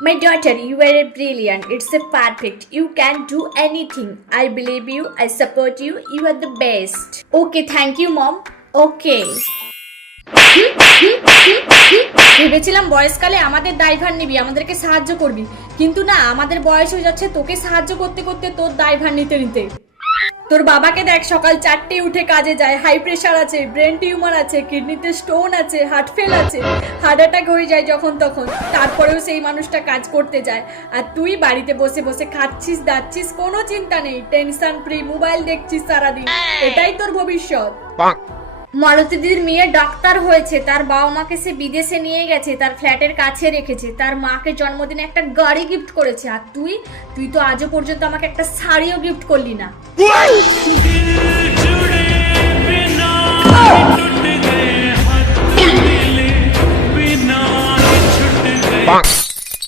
My daughter, you are a brilliant. It's a perfect. You can do anything. I believe you. I support you. You are the best. Okay, thank you, mom. Okay. ভেবেছিলাম বয়সকালে আমাদের দায়ভার নিবি, আমাদেরকে সাহায্য করবি, কিন্তু না, আমাদের বয়স হয়ে যাচ্ছে তোকে সাহায্য করতে করতে তোর দায়ভার নিতে নিতে। তোর বাবাকে দেখ, সকাল 4টেয় উঠে কাজে যায়, হাই প্রেশার আছে, ব্রেন টিউমার আছে, কিডনিতে স্টোন আছে, হার্ট ফেল আছে, হার্ট অ্যাটাক হয়ে যায় যখন তখন, তারপরেও সেই মানুষটা কাজ করতে যায়। আর তুই বাড়িতে বসে বসে খাচ্ছিস দাচ্ছিস, কোনো চিন্তা নেই, টেনশন ফ্রি, মোবাইল দেখছিস সারাদিন, এটাই তোর ভবিষ্যৎ। মালতী দিদির মেয়ে ডাক্তার হয়েছে, তার বাবা মাকে সে বিদেশে নিয়ে গেছে, তার ফ্ল্যাটের কাছে রেখেছে, তার মাকে জন্মদিনে একটা গাড়ি গিফট করেছে, আর তুই তো আজও পর্যন্ত আমাকে একটা শাড়িও গিফট করলি না। Bonk.